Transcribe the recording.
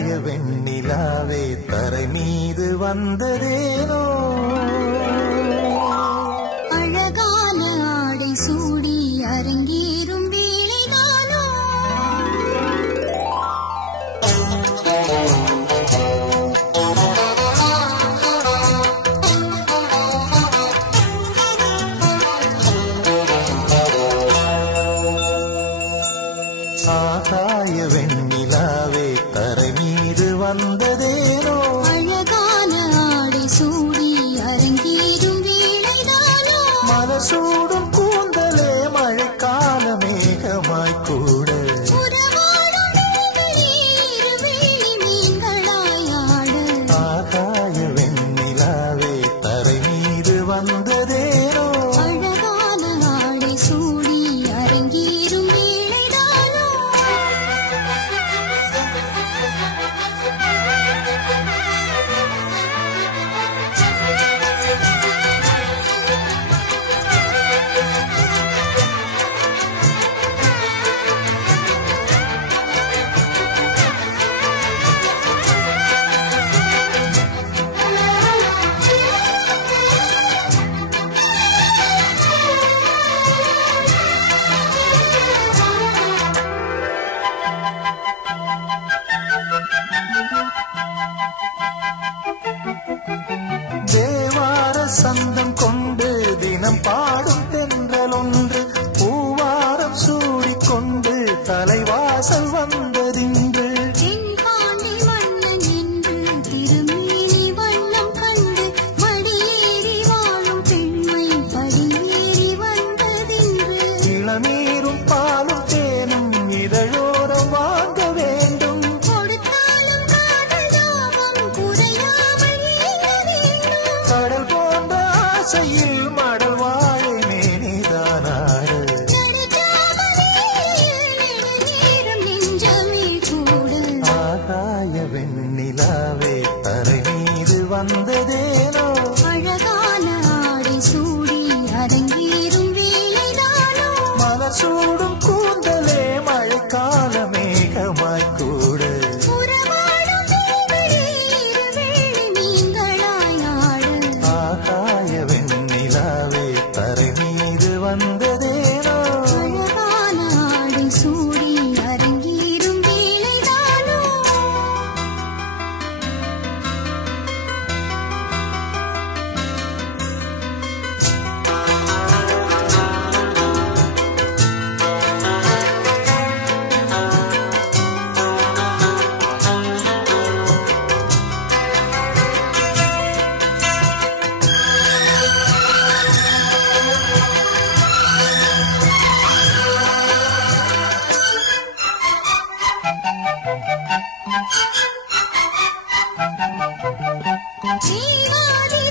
ஆகாய வெண்ணிலாவே தரை மீது வந்ததேனோ அழகான ஆடை சூடி அரங்கேறும் வேளைதானோ ஆகாய வெண்ணிலாவே தரை மீது வந்ததேனோ அழகான ஆடை சூடி அரங்கேறும் வேளைதானோ மலசூடும் கூந்தலே மழைக்கால மேகமாய் கூட உறவாடும் நீங்களே இருவேளி மீன்களாய் ஆட ஆகாய வெண்ணிலாவே தரை மீது வந்ததேனோ அழகான ஆடை சூடி அரங்கேறும் வேளைதானோ தேவார சந்தம் கொண்டு தினம் பாடும் தென்றல் ஒன்று பூவாரம் சூடிக்கொண்டு தலைவாசல் வந்ததின்று தென்பாண்டி மன்னன் என்று திருமேனி வண்ணம் கண்டு மடியேறி வாழும் பெண்மை படியேறி வந்ததென்று இளநீரும் பாலும் தேனும் இதழோரம் வாங்க வேண்டும் கொடுத்தாலும் காதல் தாபம் குறையாமல் ஏங்க வேண்டும் கடல் போன்ற ஆசையில் மடல் வாழை மேனிதானாடு நெடுநேரம் நெஞ்சமே கூட ஆகாய வெண்ணிலாவே தரை மீது வந்ததேனோ அழகான ஆடை சூடி அரங்கேறும் வேளைதானோ மலசூடும் கூந்தலே மழைக்கால மேகமாய் கூட உறவாடும் நீங்களே இருவேளி மீன்களாய் ஆட ஆகாய வெண்ணிலாவே தரை மீது வந்ததேனோ அழகான ஆடை சூடி அரங்கேறும் வேளைதானோ தேவாதி